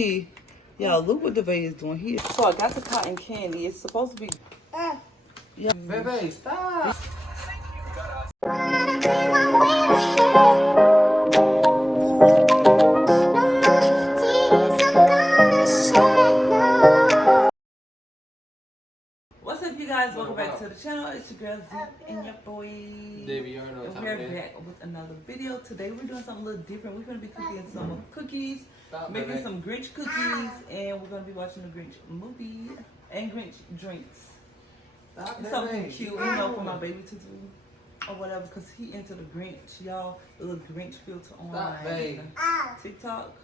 Y'all, look what DeVay is doing here. So I got the cotton candy. It's supposed to be. Yeah. Baby, stop. What's up, you guys? Welcome back to the channel. It's your girl Z and your boy. Davey, you already know and we're back with another video. Today we're doing something a little different. We're going to be cooking some cookies, making some Grinch cookies, and we're going to be watching the Grinch movie and Grinch drinks. It's something cute, you know, for my baby to do or whatever, because he into the Grinch, y'all. The little Grinch filter on TikTok.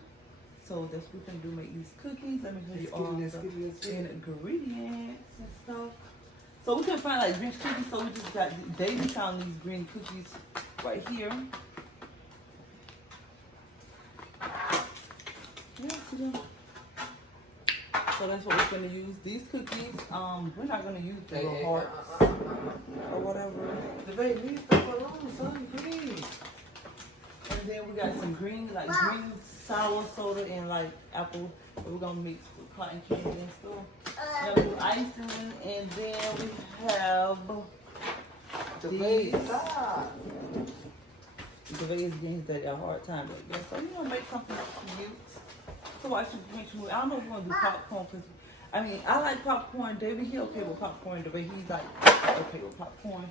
So that's what we're going to do, make these cookies. Let me show you all the ingredients and stuff. So we can find like Grinch cookies. So we just got, Davey found these green cookies right here. Yeah, see them? So that's what we're going to use. These cookies, we're not going to use the little hearts or whatever. The baby, leave stuff alone, son, please. And then we got some green, like green sour soda and like apple that we're gonna mix with cotton candy and stuff. Got a little icing, and then we have The baby, stop. the Vegas games that a hard time, but yeah. So we're gonna make something cute to watch the Grinch movie. I don't know if we're gonna do popcorn, because I mean I like popcorn. David, he okay with popcorn. The way he's like okay with popcorn.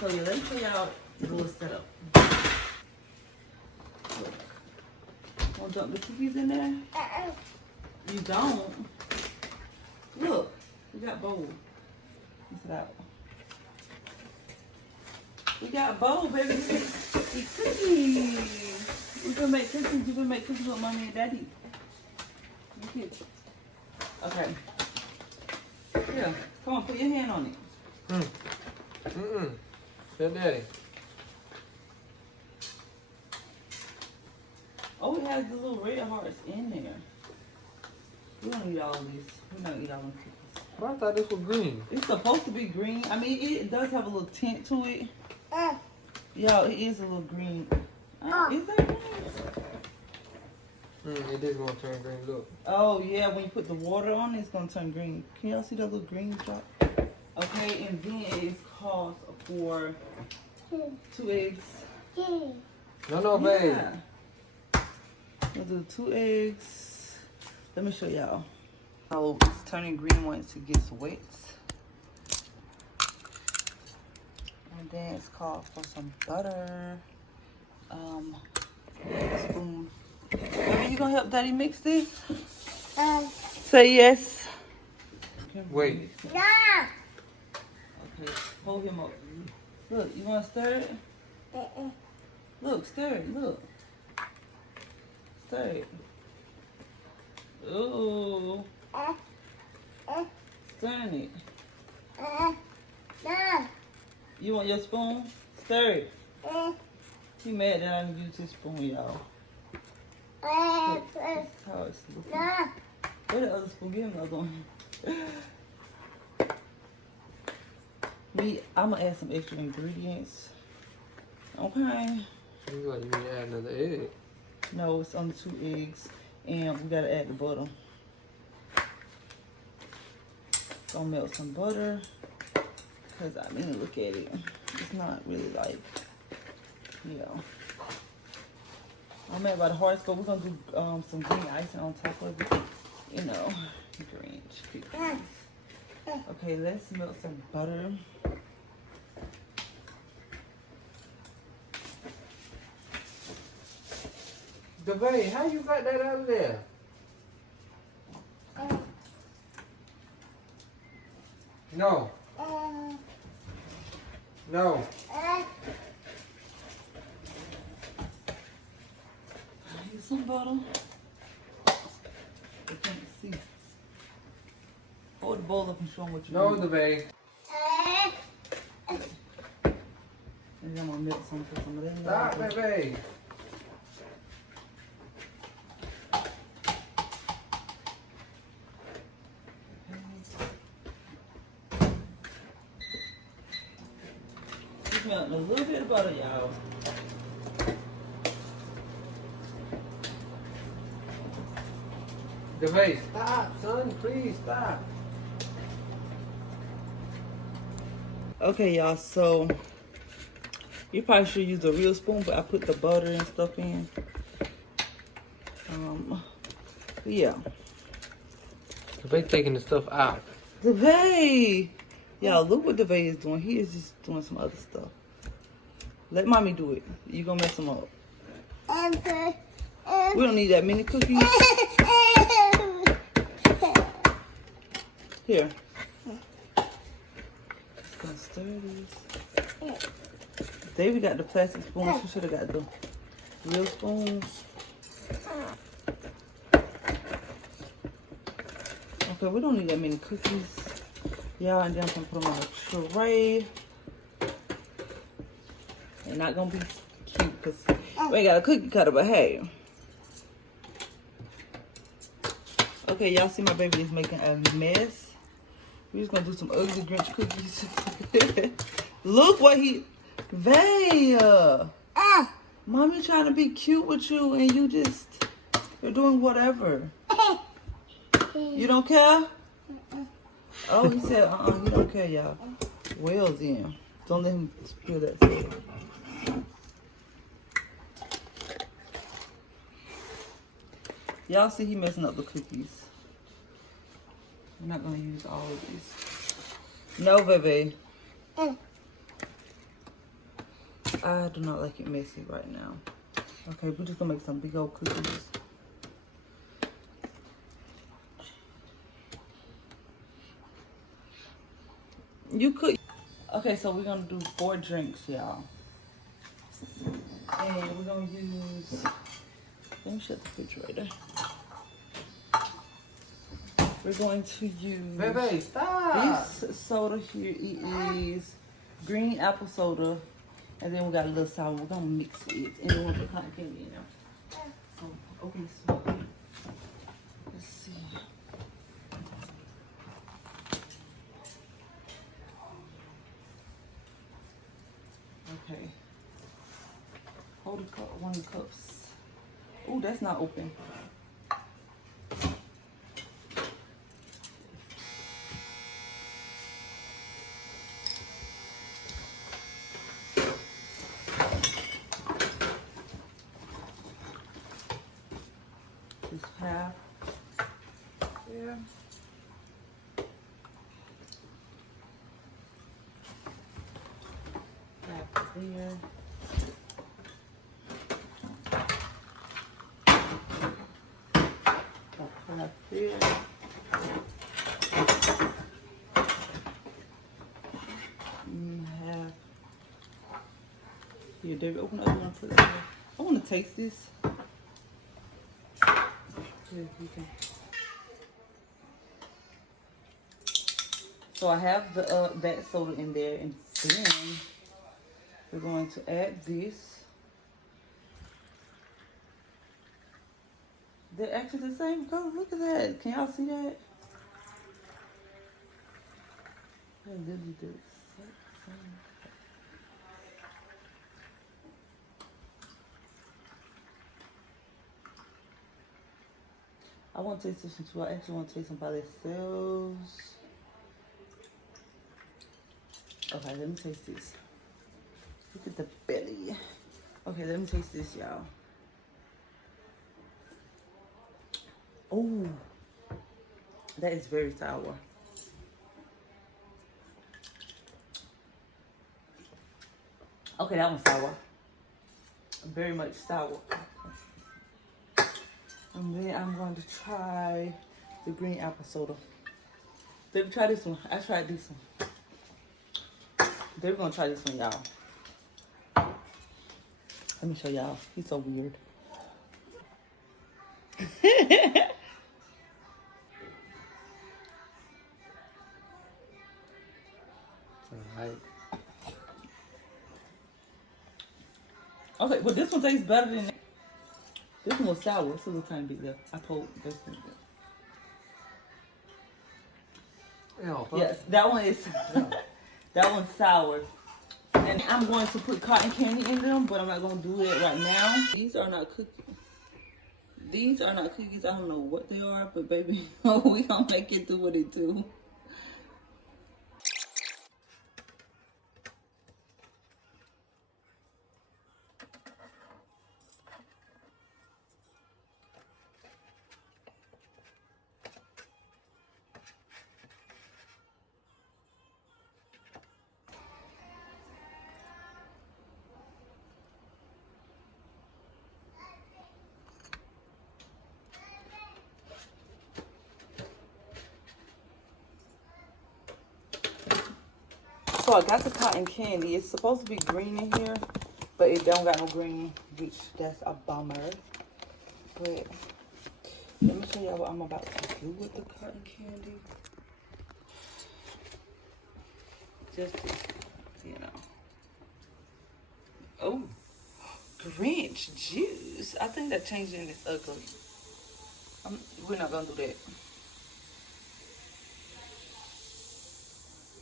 So yeah, let me show y'all the little setup. Want to dump the cookies in there? You don't? Look, we got bowl. What's that? We got bowl, baby. It's cookies. We can make cookies. You can make cookies with mommy and daddy. Okay. Here, come on, put your hand on it. Tell daddy. Oh, it has the little red hearts in there. We don't eat all these. We don't eat all them cookies. Well, I thought this was green. It's supposed to be green. I mean, it does have a little tint to it. Y'all, it is a little green. Is that green? It is going to turn green, look. Oh, yeah, when you put the water on it, it's going to turn green. Can y'all see that little green drop? Okay, and then it calls for 2 eggs. No, babe. Yeah. We'll do 2 eggs. Let me show y'all. Oh, it's turning green once it gets wet. And then it's called for some butter. Spoon. Baby, you gonna help daddy mix this? Say yes. Wait. Yeah. Okay, hold him up. Look, you wanna stir it? Look, stir it, look. Stir it. Ooh. Stirring it. You want your spoon? Stir it. He mad that I didn't use his spoon, y'all. Look, that's how it's looking. Where the other spoon? Give him another one. I'm gonna add some extra ingredients. Okay. You got to add another egg. No, it's on the 2 eggs, and we gotta add the butter. Gonna melt some butter, cause I mean, look at it. It's not really like, you know. I'm mad about the hearts, but we're gonna do some green icing on top of it. You know, green cookies. Okay, let's melt some butter. DeVay, how you got that out of there? No. No. Use some butter. I can't see. Hold the bowl up and show them what you No, do. DeVay. And then I'm gonna melt some for some of that. Stop, DeVay. Melting a little bit of butter, y'all. DeVay, stop, son. Please stop. Okay, y'all, so you probably should use a real spoon, but I put the butter and stuff in. Yeah. DeVay taking the stuff out. DeVay! Y'all, look what DeVay is doing. He is just doing some other stuff. Let mommy do it. You gonna mess him up. We don't need that many cookies. Here. Just gonna stir this. David got the plastic spoons. You should have got the real spoons. Okay, we don't need that many cookies. Y'all, and then I'm gonna put them on a tray. They're not gonna be cute because we ain't got a cookie cutter, but hey. Okay, y'all see my baby is making a mess. We're just gonna do some ugly Grinch cookies. Look what he, Mommy trying to be cute with you and you're doing whatever. You don't care? Oh, he said, you don't care, y'all. Well then, don't let him spill that stuff. Y'all see he messing up the cookies. I'm not gonna use all of these. No, baby. I do not like it messy right now. Okay, we're just gonna make some big old cookies. You could. Okay, so we're gonna do 4 drinks, y'all. And we're gonna use, let me shut the refrigerator. We're going to use Baby, stop. this soda here. It is green apple soda. And then we got a little sour. We're gonna mix it. And then we'll put cotton candy in there. So open this up. Let's see. Okay. Hold the cup, one of the cups. Oh, that's not open. Just half there. Half there. Half there. Half. Here, David, open up one for that. I want to taste this. So I have the that soda in there, and then we're going to add this. They're actually the same color. Look at that. Can y'all see that? They're literally the same. I want to taste this one too. I actually want to taste them by themselves. Okay, let me taste this. Look at the belly. Okay, let me taste this, y'all. Oh, that is very sour. Okay, that one's sour. Very much sour. And then I'm going to try the green apple soda. Let me try this one. I tried this one. They're gonna try this one, y'all. Let me show y'all. He's so weird. Alright. Okay, well this one tastes better than that. This one was sour. It's a little tiny bit left. I pulled this one. Yes, that one is. That one's sour. And I'm going to put cotton candy in them, but I'm not going to do it right now. These are not cookies. These are not cookies. I don't know what they are, but baby, we gonna make it do what it do. So I got the cotton candy. It's supposed to be green in here, but it don't got no green, which that's a bummer. But let me show y'all what I'm about to do with the cotton candy. Just, you know. Oh, Grinch juice. I think that changing is ugly. We're not gonna do that.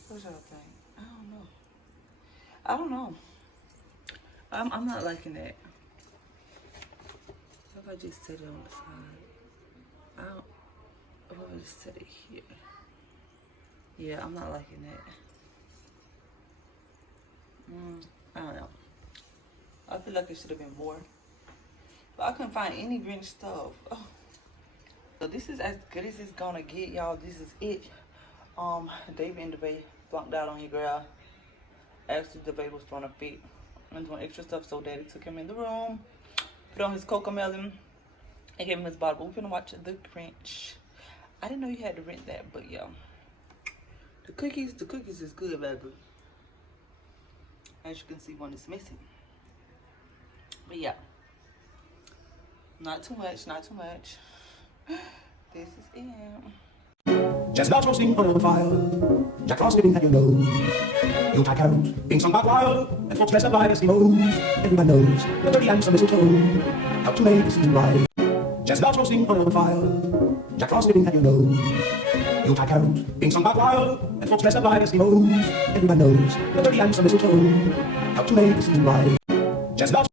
What y'all think? I don't know. I'm not liking that. What if I just set it on the side? What if I just set it here? Yeah, I'm not liking that. I don't know. I feel like it should have been more. But I couldn't find any Grinch stuff. Oh. So this is as good as it's gonna get, y'all. This is it. David and DeVay flunked out on your girl. Actually, DeVay was throwing a fit and doing extra stuff, so Daddy took him in the room, put on his Cocomelon, and gave him his bottle. But we're gonna watch The Grinch. I didn't know you had to rent that, but yeah. The cookies is good, baby. As you can see, one is missing. But yeah, not too much, not too much. This is it. Chestnuts roasting on the fire, Jack Frost nipping at your nose. Yuletide carols being sung by choir, and folks dressed up like Eskimos. Everyone knows the turkey and some mistletoe help to make the season right. Chestnuts roasting on the fire, Jack Frost nipping at your nose. Yuletide carols being sung by choir, and folks dressed up like Eskimos. Everyone knows the turkey and some mistletoe help to make the season right. Chestnuts